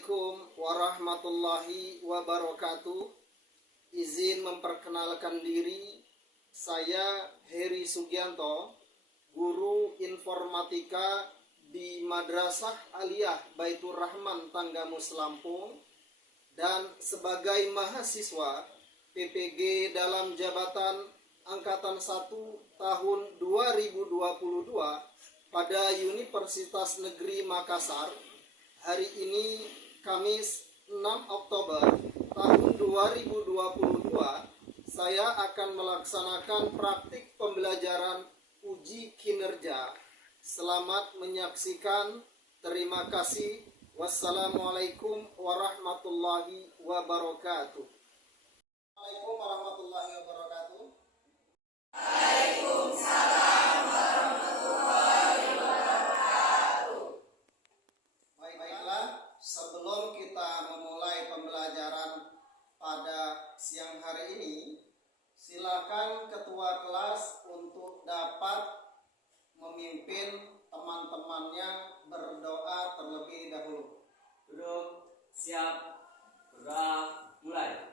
Assalamualaikum warahmatullahi wabarakatuh. Izin memperkenalkan diri, saya Heri Sugianto, guru informatika di Madrasah Aliyah Baitur Rahman Tanggamus Lampung, dan sebagai mahasiswa PPG dalam jabatan Angkatan 1 tahun 2022 pada Universitas Negeri Makassar. Hari ini Kamis 6 Oktober tahun 2022, saya akan melaksanakan praktik pembelajaran uji kinerja. Selamat menyaksikan. Terima kasih. Wassalamualaikum warahmatullahi wabarakatuh. Assalamualaikum warahmatullahi wabarakatuh. Waalaikumsalam warahmatullahi wabarakatuh. Baiklah, sebelum kita memulai pembelajaran pada siang hari ini, silakan ketua kelas untuk dapat memimpin teman-temannya berdoa terlebih dahulu. Duduk, siap, berdoa, mulai.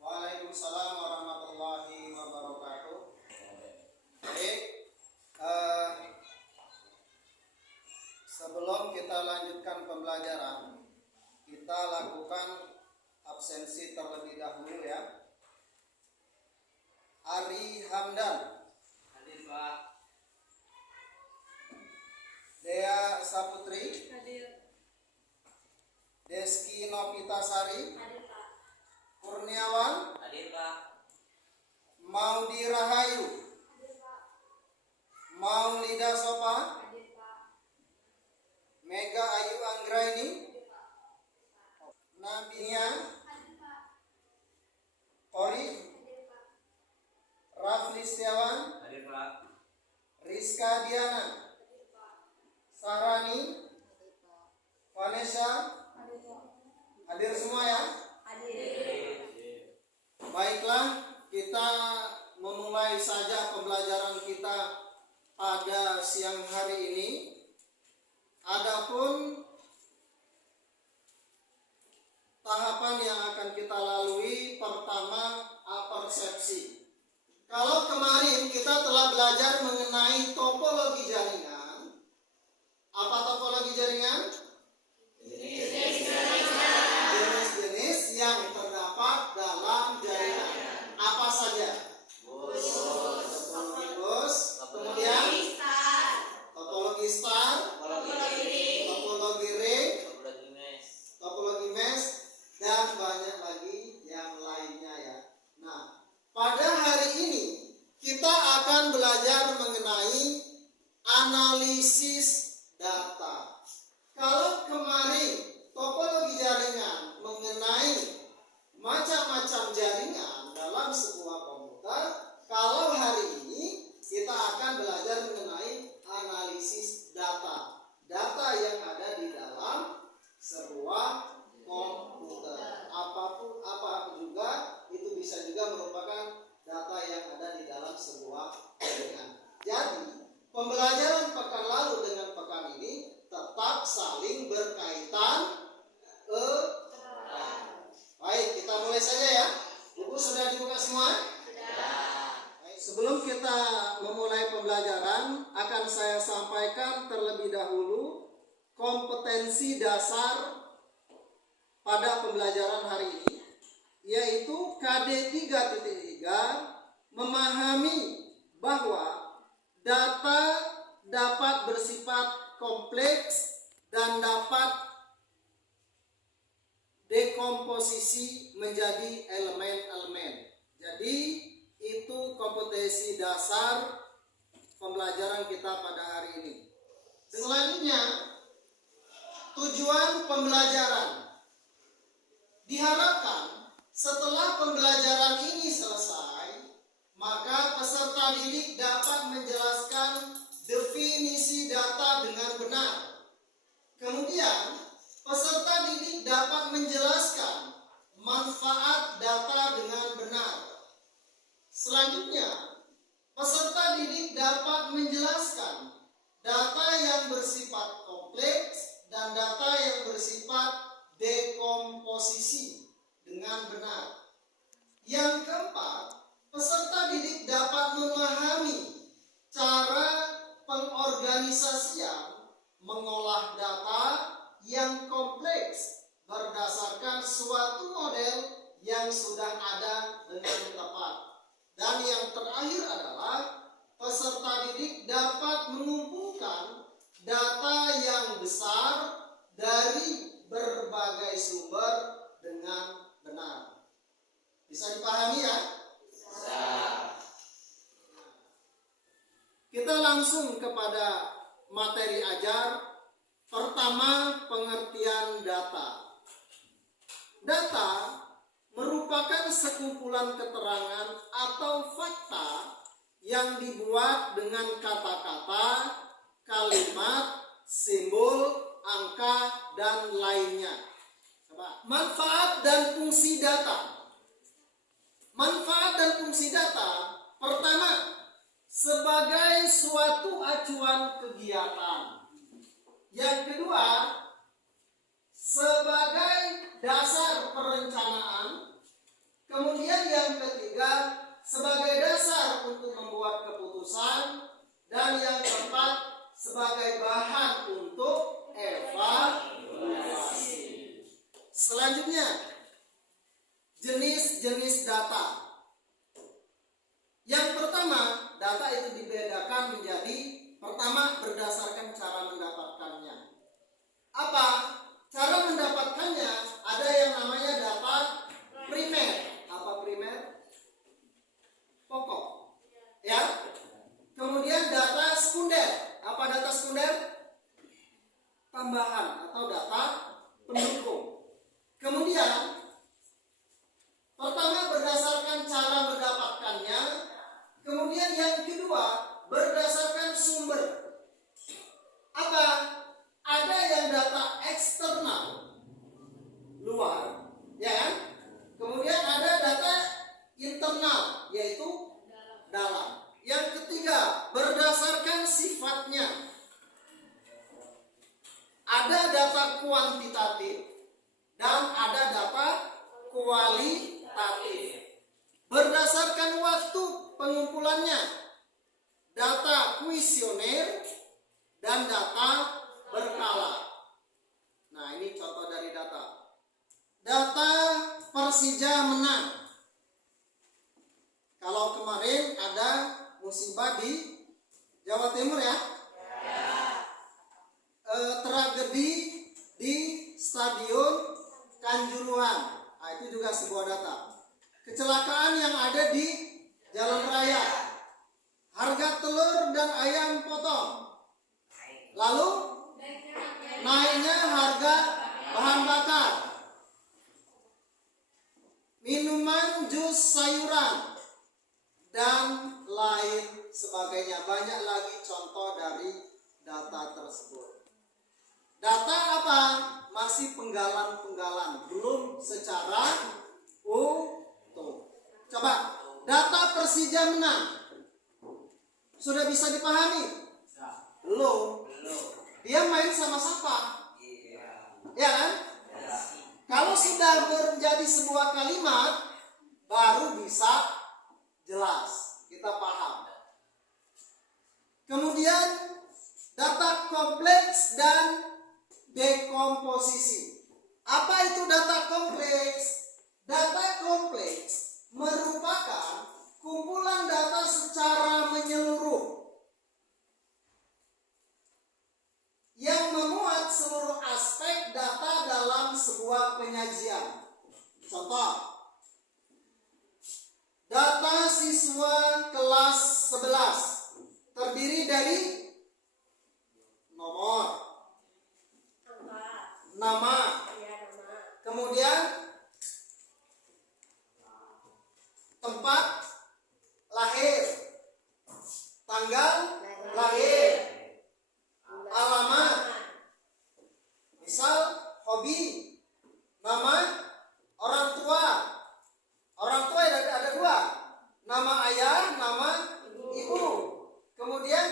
Waalaikumsalam warahmatullahi wabarakatuh. Baik, sebelum kita lanjutkan pembelajaran, kita lakukan absensi terlebih dahulu ya. Ari Hamdan, Hadir, Pak. Dea Saputri, Hadir. Deski Nopitasari, Hadir, Pak. Kurniawan, Hadir, Pak. Maudi Rahayu, Hadir, Pak. Maulida Sopa, Hadir, Pak. Mega Ayu Anggraini, Hadir, Pak. Nabinia, Hadir, Pak. Kori, Hadir, Pak. Rafli Setiawan, Hadir, Pak. Rizka Diana, Hadir, Pak. Sarani, Hadir, Pak. Vanessa, Hadir, Pak. hadir semua ya. Hadir. Baiklah, kita memulai saja pembelajaran kita pada siang hari ini. Adapun tahapan yang akan kita lalui, pertama apersepsi. Kalau kemarin kita telah belajar mengenai topologi jaringan. Apa topologi jaringan? Jenis-jenis yang terdapat dalam jaringan. Apa saja? Topologi bus, kemudian topologi star, topologi ring, topologi mesh, dan banyak lagi yang lainnya ya. Nah, pada hari ini akan belajar mengenai analisis data. Kalau kemarin topologi jaringan mengenai macam-macam jaringan dalam sebuah komputer, kalau hari ini kita akan belajar mengenai analisis data. Data yang ada di dalam sebuah komputer. Apa juga itu bisa juga merupakan data yang ada di dalam sebuah jaringan. Jadi, pembelajaran pekan lalu dengan pekan ini tetap saling berkaitan. Baik, kita mulai saja ya. Buku sudah dibuka semua? Baik, sebelum kita memulai pembelajaran, akan saya sampaikan terlebih dahulu kompetensi dasar pada pembelajaran hari ini, yaitu KD 3.3 memahami bahwa data dapat bersifat kompleks dan dapat dekomposisi menjadi elemen-elemen. Jadi itu kompetensi dasar pembelajaran kita pada hari ini. Selanjutnya, tujuan pembelajaran. Diharapkan setelah pembelajaran ini selesai, maka peserta didik dapat menjelaskan definisi data dengan benar. Kemudian, peserta didik dapat menjelaskan manfaat data dengan benar. Selanjutnya, peserta didik dapat menjelaskan data yang bersifat kompleks dan data yang bersifat dekomposisi dengan benar. Yang keempat, peserta didik dapat memahami cara pengorganisasian mengolah data yang kompleks berdasarkan suatu model yang sudah ada dengan tepat. Dan yang terakhir adalah peserta didik dapat mengumpulkan data yang besar dari berbagai sumber dengan benar. Bisa dipahami ya? Bisa. Kita langsung kepada materi ajar. Pertama, pengertian data. Data merupakan sekumpulan keterangan atau fakta yang dibuat dengan kata-kata, kalimat, simbol, angka, dan lainnya. Manfaat dan fungsi data. Manfaat dan fungsi data, pertama, sebagai suatu acuan kegiatan. Yang kedua, sebagai dasar perencanaan. Kemudian yang ketiga, sebagai dasar untuk membuat keputusan. Dan yang keempat, sebagai bahan untuk evaluasi. Selanjutnya, jenis-jenis data. Yang pertama, data itu dibedakan menjadi pertama berdasarkan cara mendapatkannya. Apa? Cara mendapatkannya ada yang namanya data primer. Apa primer? Pokok. Ya. Kemudian data sekunder. Apa data sekunder? Tambahan atau data pendukung. Kemudian pertama berdasarkan cara mendapatkannya. Kemudian yang kedua berdasarkan sumber. Apa? Ada yang data eksternal, luar, ya kan? Kemudian ada data internal, yaitu dalam. Yang ketiga, berdasarkan sifatnya. Ada data kuantitatif dan ada data kualitatif. Berdasarkan waktu pengumpulannya, data kuesioner dan data berkala. Nah, ini contoh dari data. Data Persija menang. Kalau kemarin ada musibah di Jawa Timur ya. Tragedi di Stadion Kanjuruhan. Nah, itu juga sebuah data. Kecelakaan yang ada di jalan raya. harga telur dan ayam potong. Lalu naiknya harga bahan bakar, minuman, jus, sayuran, dan lain sebagainya. Banyak lagi contoh dari data tersebut. Data apa? Masih penggalan-penggalan, belum secara utuh. Coba, data Persija menang. Sudah bisa dipahami? Belum. Dia main sama siapa? Ya kan? Kalau sudah menjadi sebuah kalimat, baru bisa jelas, kita paham. Kemudian data kompleks dan dekomposisi. Apa itu data kompleks? Data kompleks merupakan kumpulan data secara menyeluruh yang memuat seluruh aspek data dalam sebuah penyajian. Contoh, data siswa kelas 11 terdiri dari nomor, nama, kemudian tempat lahir, tanggal lahir, alamat, misal hobi, nama orang tua. Orang tua ada dua, nama ayah, nama ibu, kemudian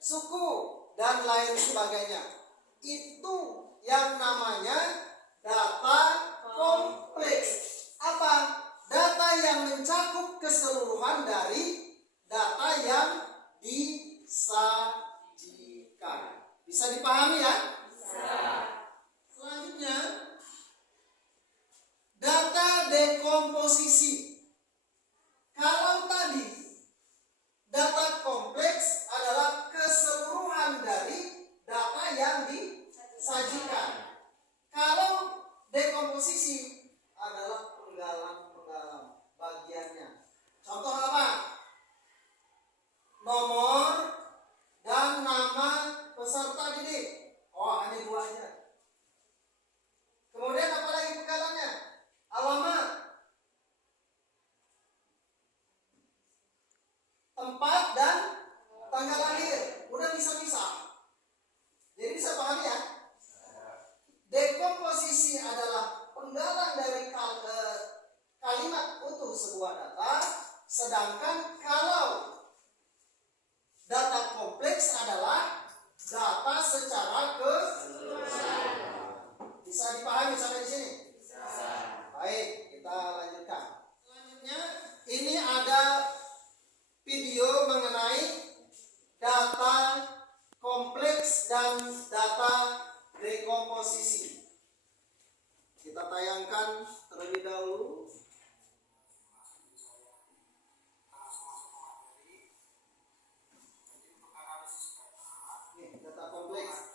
suku dan lain sebagainya. Itu yang namanya data kompleks. Apa? Data yang mencakup keseluruhan dari data yang disajikan. Bisa dipahami ya? Selanjutnya, data dekomposisi. Kalau tadi data kompleks adalah keseluruhan dari data yang disajikan. Kalau dekomposisi adalah penggalan-penggalan bagiannya. Contoh apa? Nomor dan nama peserta didik. Oh, hanya dua aja. Kemudian apa lagi penggalannya? Alamat, tempat, dan tanggal lahir. Udah bisa-bisa. Jadi bisa paham ya? Dekomposisi adalah penggalan dari kalimat utuh sebuah data, sedangkan kalau data kompleks adalah data secara keseluruhan. Bisa dipahami sampai di sini? Baik, kita lanjutkan. Selanjutnya, ini ada video mengenai data kompleks dan data dekomposisi. Kita tayangkan terlebih dahulu. Nih, data kompleks.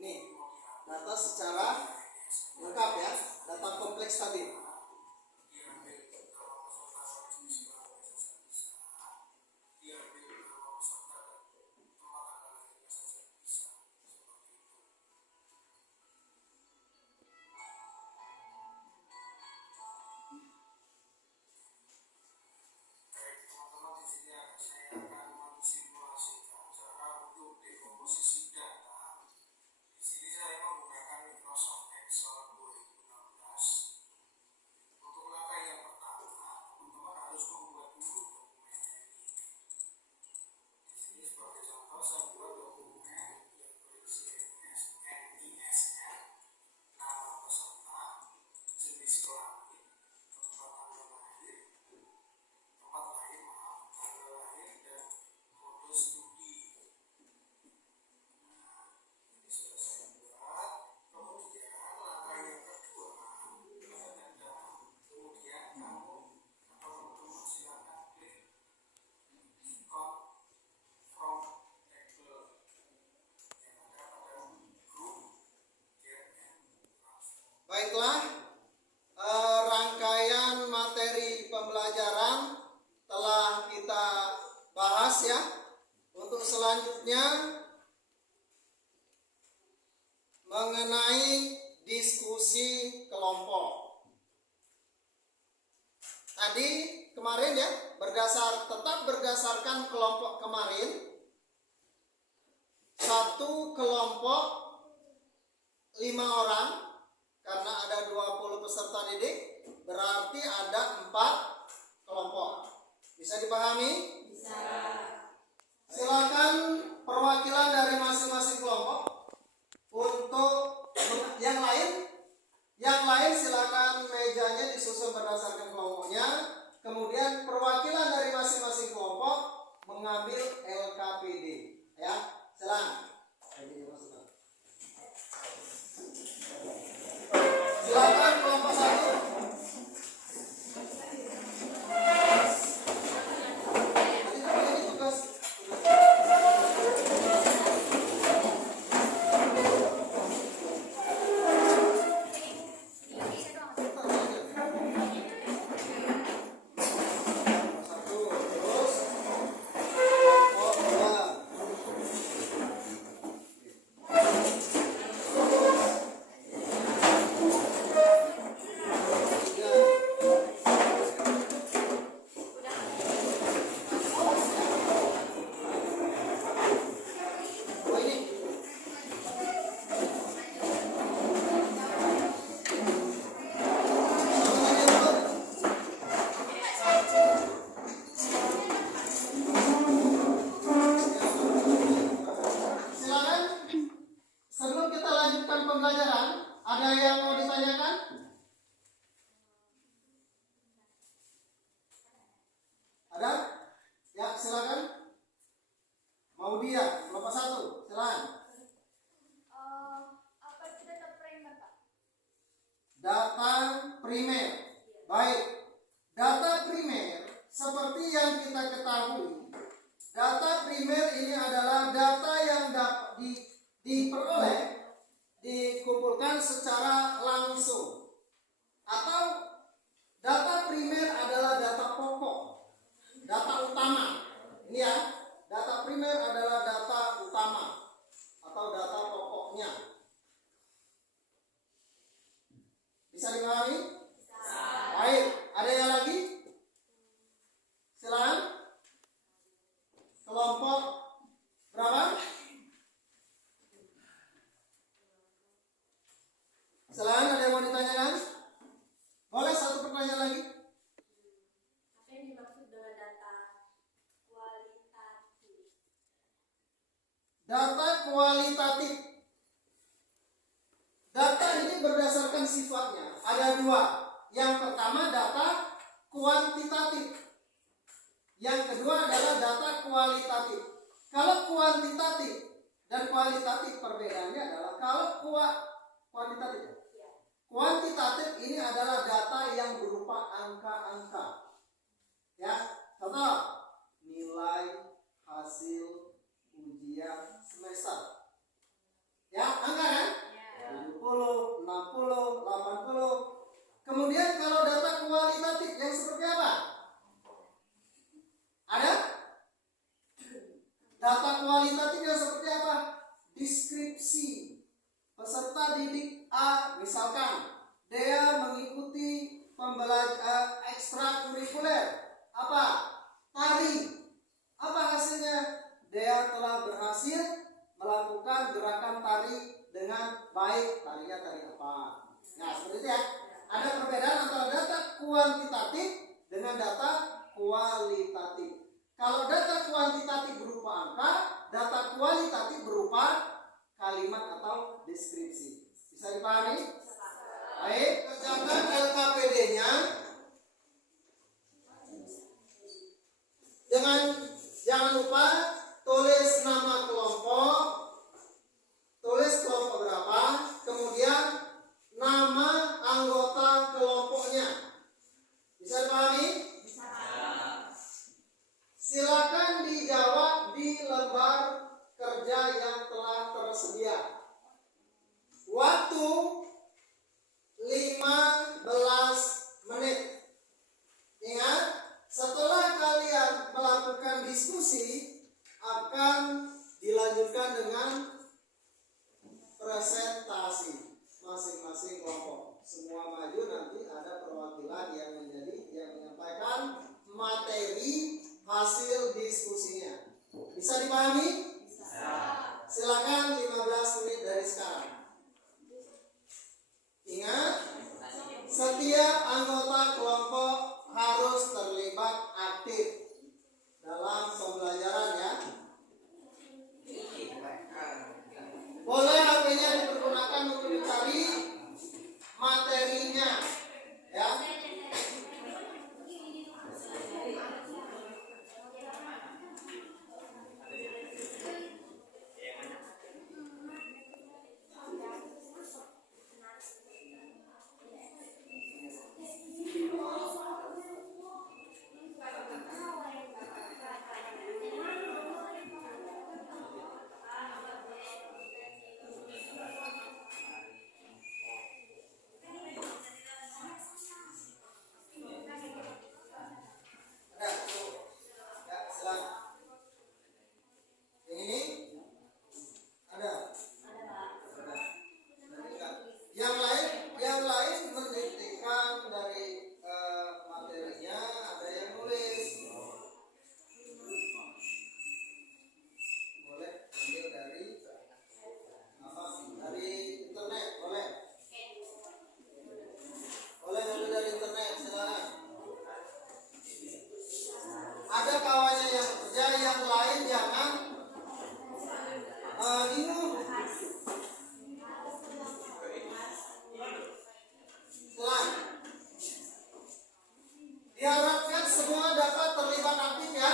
Ini data secara lengkap ya, data kompleks tadi. mengenai diskusi kelompok. Tadi kemarin ya, tetap berdasarkan kelompok kemarin. Satu kelompok 5 orang, karena ada 20 peserta didik, berarti ada 4 kelompok. Bisa dipahami? Bisa. Silakan perwakilan dari masing-masing kelompok untuk yang lain silakan mejanya disusun berdasarkan kelompoknya. Kemudian perwakilan dari masing-masing kelompok mengambil LKPD. Ya, silakan. Silakan kelompok 1. Ini tugas. Silakan, sebelum kita lanjutkan pembelajaran, ada yang mau ditanyakan? Ada? Ya, silakan. Mau dia, kelompok 1, silakan. Apa itu data primer, Pak? Data primer. Baik. Data primer seperti yang kita ketahui, data primer ini adalah data yang dapat diperoleh, dikumpulkan secara langsung. Atau data primer adalah data pokok, data utama. Ini ya, data primer adalah data utama atau data pokoknya. Bisa dipahami? Baik, ada yang lagi? Silakan. Kelompok berapa? Silakan, ada yang mau ditanyakan? Boleh satu pertanyaan lagi? Apa yang dimaksud dengan data kualitatif? Data kualitatif. Data ini berdasarkan sifatnya. Ada 2. Yang pertama data kuantitatif. Yang kedua adalah data kualitatif. Kalau kuantitatif dan kualitatif perbedaannya adalah kalau kuantitatif. Kuantitatif ini adalah data yang berupa angka-angka. Ya, contoh nilai hasil ujian semester. Ya, angka kan? 70, 60, 80. Kemudian kalau data kualitatif yang seperti apa? Ada? Data kualitatif yang seperti apa? Deskripsi. Peserta didik A, misalkan dia mengikuti pembelajaran ekstrakurikuler. Apa? Tari. Apa hasilnya? Dia telah berhasil melakukan gerakan tari dengan baik. Tarinya tari apa? Nah, seperti itu ya. Ada perbedaan antara data kuantitatif dengan data kualitatif. Kalau data kuantitatif berupa angka, data kualitatif berupa kalimat atau deskripsi. Bisa dipahami? Baik, kerjakan LKPD-nya dengan jangan lupa tulis nama kelompok, tulis kelompok berapa, kemudian nama anggota kelompoknya. Bisa dipahami? Silakan dijawab di lembar kerja yang telah tersedia. Waktu 15 menit. Ingat, setelah kalian melakukan diskusi akan dilanjutkan dengan presentasi. masing-masing kelompok. Semua maju, nanti ada perwakilan yang menyampaikan materi hasil diskusinya. Bisa dipahami? Silakan 15 menit dari sekarang. Ingat, setiap anggota kelompok harus terlibat aktif dalam pembelajaran ya. Boleh HP-nya dipergunakan untuk mencari materinya ya. Yang lain mendiktekan dari materinya, ada yang nulis. Boleh ambil dari internet, boleh. Boleh ambil dari internet, silakan. Ada kawannya yang kerja, yang lain jangan bingung. Diharapkan semua dapat terlibat aktif ya.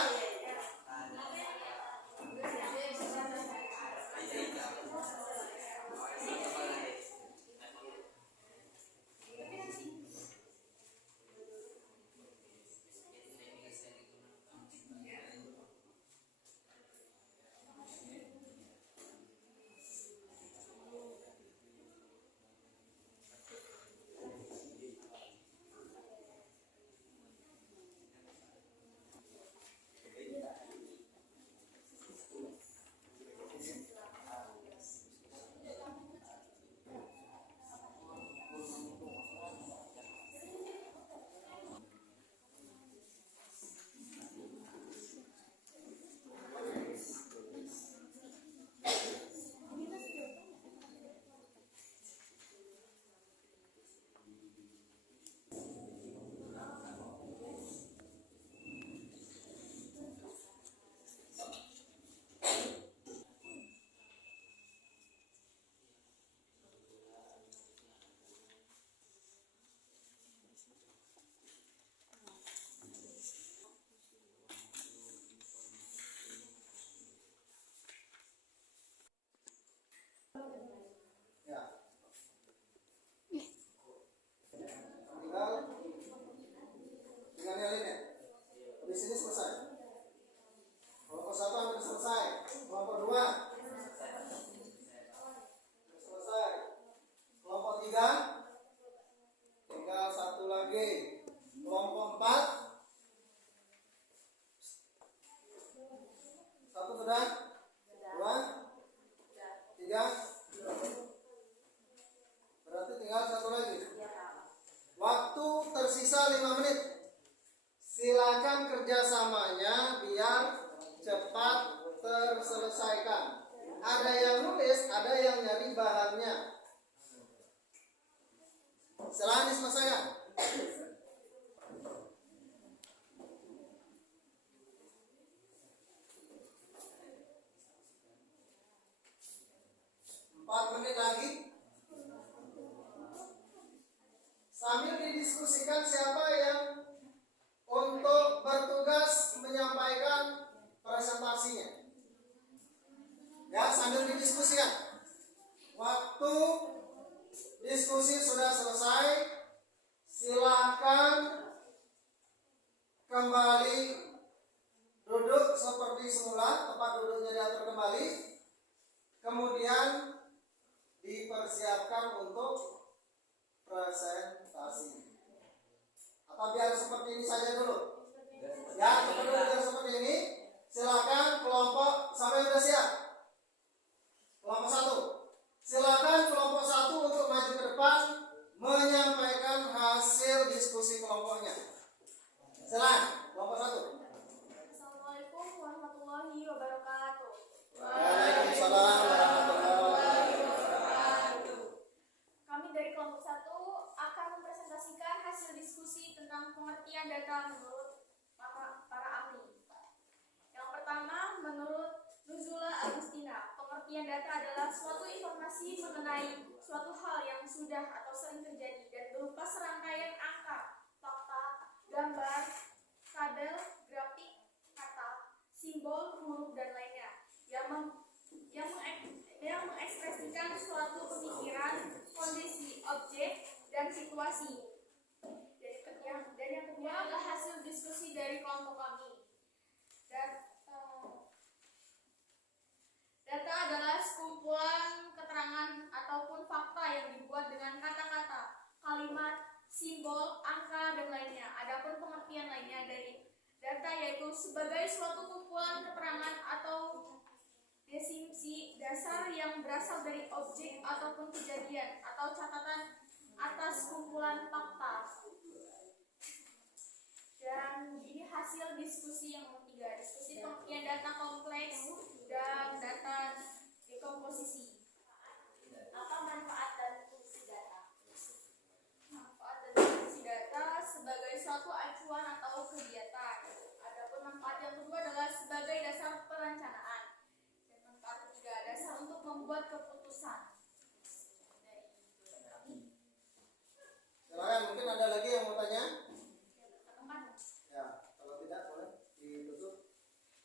Ya. Tinggal yang lainnya. Habis ini selesai. Kelompok 1 hampir selesai. Kelompok 2 selesai. Kelompok 3 tinggal 1 lagi. Kelompok 4 1 sudah? 2 3 berarti tinggal 1 lagi. Waktu tersisa 5 menit. Silakan kerjasamanya biar cepat terselesaikan. Ada yang nulis, ada yang nyari bahannya. Silakan diselesaikan. Menit lagi. Sambil didiskusikan siapa yang untuk bertugas menyampaikan presentasinya. Ya, sambil didiskusikan. Waktu diskusi sudah selesai, silakan kembali duduk seperti semula, tempat duduknya diatur kembali. Kemudian dipersiapkan untuk presentasi. Atau biar seperti ini saja dulu. Ya, biar seperti ini. Silakan kelompok sampai sudah siap. Kelompok 1. Silakan kelompok 1 untuk maju ke depan. adalah suatu informasi mengenai suatu hal yang sudah atau sering terjadi dan berupa serangkaian angka, fakta, gambar, tabel, grafik, kata, simbol, huruf, dan lainnya yang mengekspresikan suatu pemikiran, kondisi, objek, dan situasi. Dan yang kedua adalah hasil diskusi dari kelompok kami. Data adalah sekumpulan keterangan ataupun fakta yang dibuat dengan kata-kata, kalimat, simbol, angka, dan lainnya. Adapun pengertian lainnya dari data yaitu sebagai suatu kumpulan keterangan atau definisi dasar yang berasal dari objek ataupun kejadian atau catatan atas kumpulan fakta. Dan ini hasil diskusi yang ketiga, diskusi pengertian data kompleks dan data dekomposisi. Apa manfaat dan fungsi data? Manfaat dan fungsi data sebagai suatu acuan atau kegiatan. Adapun manfaat yang kedua adalah sebagai dasar perencanaan. Dan manfaat ketiga, dasar untuk membuat keputusan. Silakan, mungkin ada lagi yang mau tanya? Teman-teman, Ya, kalau tidak boleh ditutup.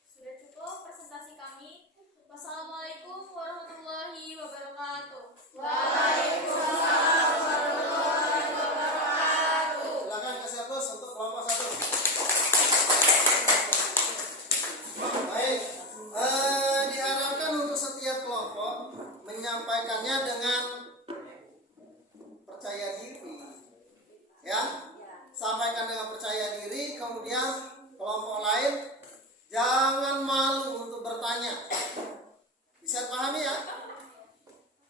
sudah cukup presentasi kami. Wassalamualaikum warahmatullahi wabarakatuh. Waalaikumsalam warahmatullahi wabarakatuh. Silakan kasih aplaus untuk kelompok 1. Baik, diharapkan untuk setiap kelompok menyampaikannya dengan percaya diri. Ya, sampaikan dengan percaya diri. Kemudian kelompok lain jangan malu untuk bertanya. Bisa pahami ya?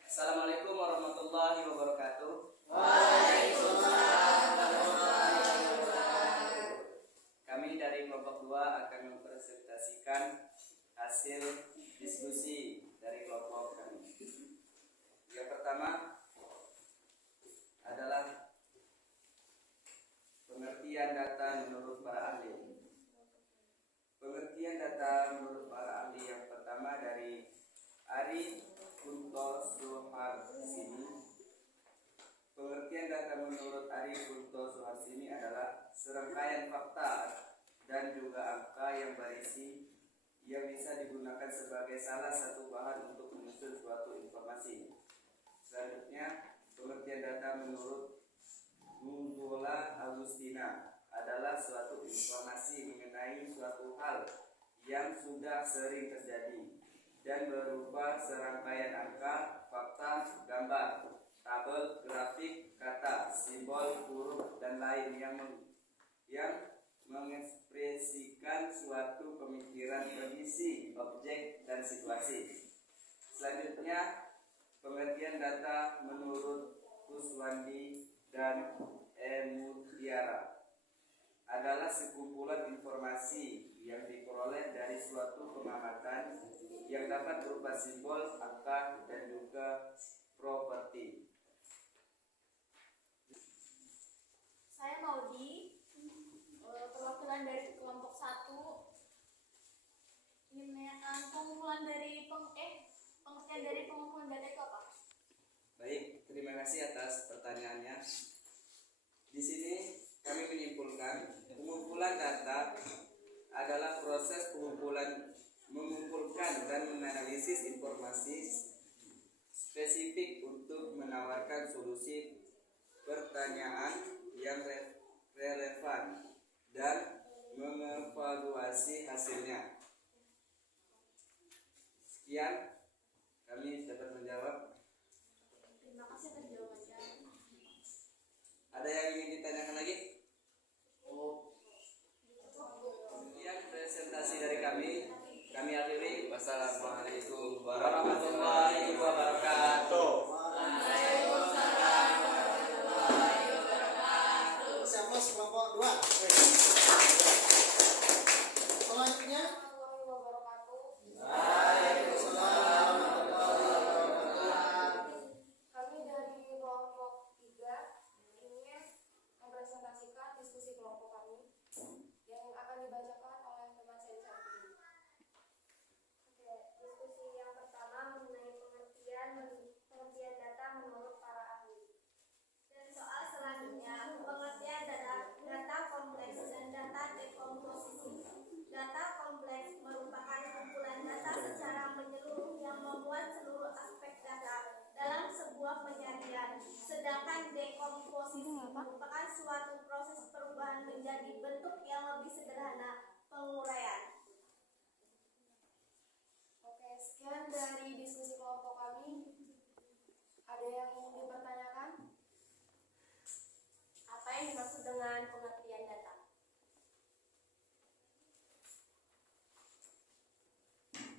Assalamualaikum warahmatullahi wabarakatuh. Kami dari kelompok 2 akan mempresentasikan hasil diskusi dari kelompok kami. Yang pertama adalah pengertian data menurut para ahli. Pengertian data menurut para ahli yang pertama dari Ari Kunto Suharsini. Pengertian data menurut Ari Kunto Suharsini adalah serangkaian fakta dan juga angka yang berisi yang bisa digunakan sebagai salah satu bahan untuk menyusun suatu informasi. Selanjutnya, pengertian data menurut Gunggola Agustina adalah suatu informasi mengenai suatu hal yang sudah sering terjadi dan berupa serangkaian angka, fakta, gambar, tabel, grafik, kata, simbol, huruf, dan lain yang mengekspresikan suatu pemikiran, kondisi, objek, dan situasi. Selanjutnya, pengertian data menurut Kuswandi dan Mutiara adalah sekumpulan informasi yang diperoleh dari suatu pengamatan yang dapat berupa simbol, angka, dan juga properti. Saya Maudi, perwakilan dari kelompok 1. Ini menanyakan pengumpulan dari pengertian dari pengumpulan data itu apa? Baik, terima kasih atas pertanyaannya. Di sini kami menyimpulkan pengumpulan data adalah proses mengumpulkan dan menganalisis informasi spesifik untuk menawarkan solusi pertanyaan yang relevan dan mengevaluasi hasilnya. Sekian, kami dapat menjawab. Terima kasih atas jawabannya. Ada yang ingin ditanyakan lagi? Sekian presentasi dari kami. Kami akhiri. Wassalamualaikum warahmatullahi wabarakatuh. Siapa kelompok 2? Selanjutnya Warahmatullahi wabarakatuh. Waalaikumsalam warahmatullahi wabarakatuh. suatu proses perubahan menjadi bentuk yang lebih sederhana, penguraian. Oke, sekian dari diskusi kelompok kami. Ada yang ingin dipertanyakan? Apa yang dimaksud dengan pengertian data?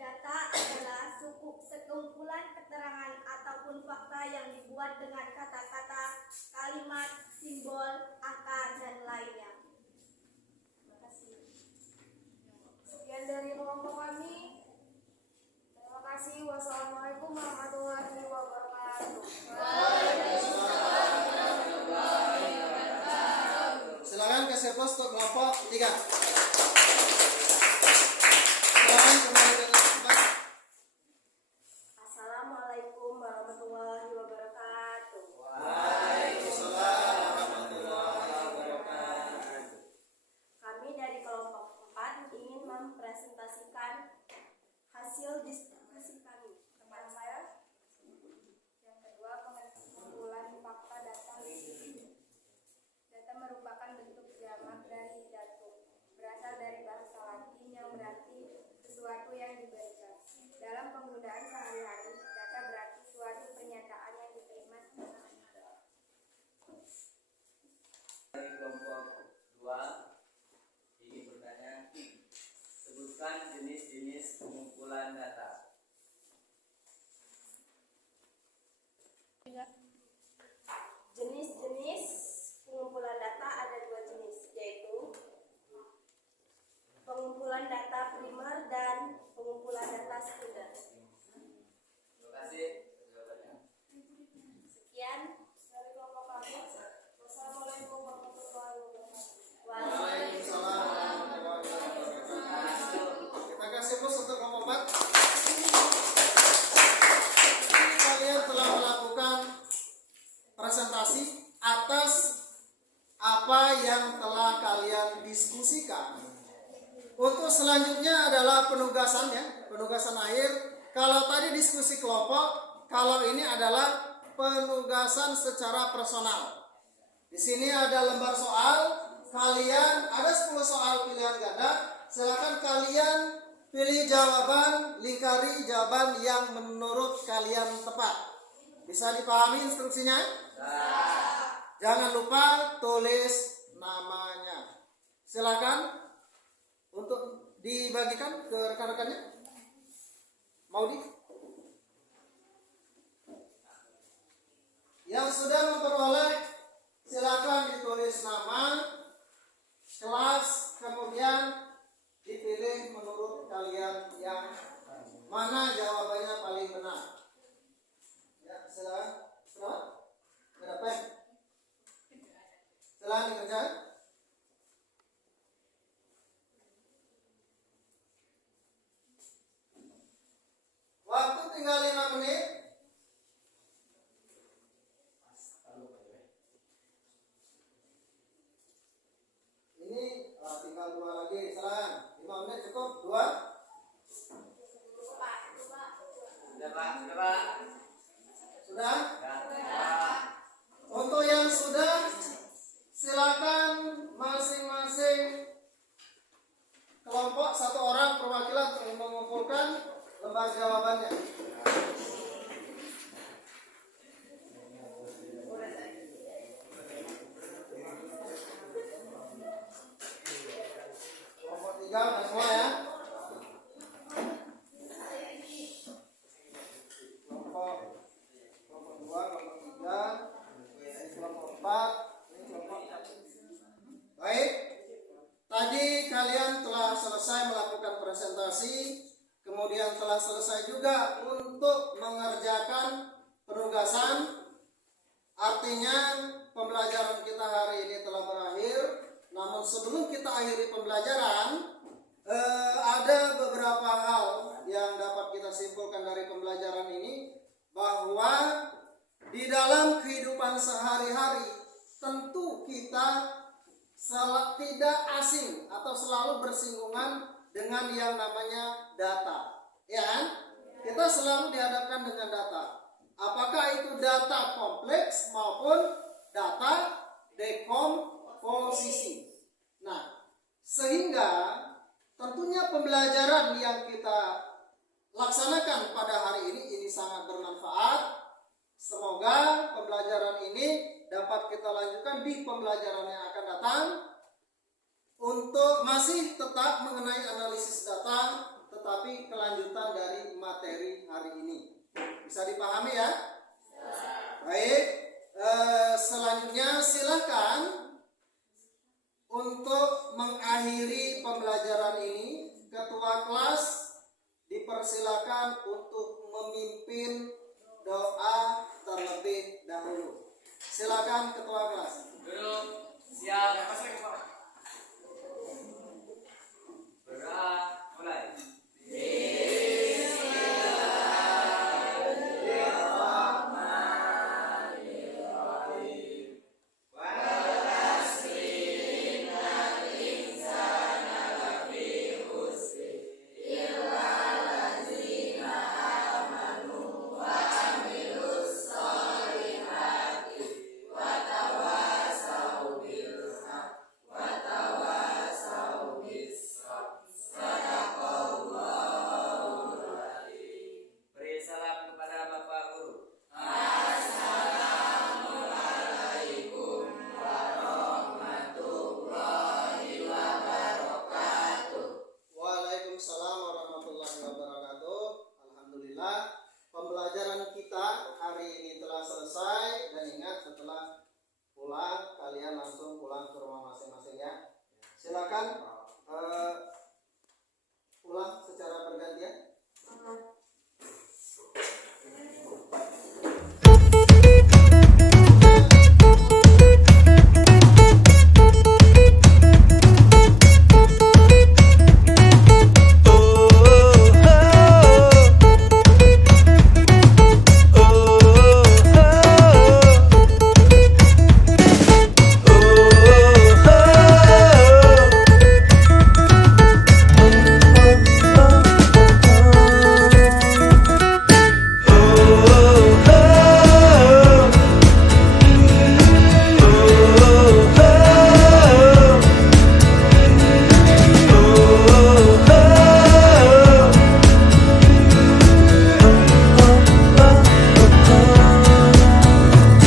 Data adalah sekumpulan keterangan ataupun fakta yang dibuat dengan kata-kata, kalimat, simbol, angka, dan lainnya. Terima kasih. Sekian dari kelompok kami. Terima kasih. Wassalamualaikum warahmatullahi wabarakatuh. Silakan ke Sepos untuk kelompok 3. Silakan kembali ke tempat. Assalamualaikum warahmatullahi wabarakatuh. Waalaikumsalam warahmatullahi wabarakatuh. Kami dari kelompok 4 ingin mempresentasikan hasil diskusi kami. Teman saya. Yang kedua, pengumpulan fakta data. Data merupakan bentuk jamak dari datum, berasal dari bahasa Latin yang berarti sesuatu yang diberikan. Dalam penggunaan sehari-hari, data berarti suatu pernyataan yang diterima secara Dari kelompok 2 ini bertanya, sebutkan jenis-jenis pengumpulan data. Jenis-jenis pengumpulan data ada 2 jenis, yaitu pengumpulan data primer dan pengumpulan data sekunder. Terima kasih jawabannya. Sekian. dari kelompok kami. Wassalamualaikum warahmatullahi wabarakatuh. Waalaikumsalam warahmatullahi wabarakatuh. Kita kasih pos untuk kelompok 4. Kalian telah melakukan presentasi atas apa yang telah kalian diskusikan. Untuk selanjutnya adalah penugasan akhir. Kalau tadi diskusi kelompok, kalau ini adalah penugasan secara personal. Di sini ada lembar soal, kalian ada 10 soal pilihan ganda. Silakan kalian pilih jawaban, lingkari jawaban yang menurut kalian tepat. Bisa dipahami instruksinya? Jangan lupa tulis namanya. Silakan untuk dibagikan ke rekan-rekannya. Maudi? Yang sudah memperoleh, silakan ditulis nama, kelas, kemudian dipilih menurut kalian yang mana jawabannya paling benar. Ya, silakan. Silakan. Ada pen? Silakan dikerjakan. Waktu tinggal 5 menit. Ini tinggal 2 lagi. Silakan. 5 menit cukup? 2? Sudah Pak, sudah Pak. Sudah? Ya. Untuk yang sudah, silakan masing-masing kelompok 1 orang perwakilan untuk mengumpulkan lembar jawabannya. Kelompok 3 udah semua ya. Kelompok 2, kelompok 3, ini kelompok 4, ini kelompok. Baik. Tadi kalian telah selesai melakukan presentasi, kemudian telah selesai juga untuk mengerjakan penugasan. Artinya pembelajaran kita hari ini telah berakhir. Namun sebelum kita akhiri pembelajaran, ada beberapa hal yang dapat kita simpulkan dari pembelajaran ini, bahwa di dalam kehidupan sehari-hari tentu kita tidak asing atau selalu bersinggungan dengan yang namanya data, ya kan? Kita selalu dihadapkan dengan data. Apakah itu data kompleks maupun data posisi. Nah, sehingga tentunya pembelajaran yang kita laksanakan pada hari ini sangat bermanfaat. Semoga pembelajaran ini dapat kita lanjutkan di pembelajaran yang akan datang untuk masih tetap mengenai analisis data, tetapi kelanjutan dari materi hari ini. Bisa dipahami ya? Baik, selanjutnya silakan untuk mengakhiri pembelajaran ini. Ketua kelas dipersilakan untuk memimpin doa terlebih dahulu. Silakan ketua kelas. Duduk. Siap.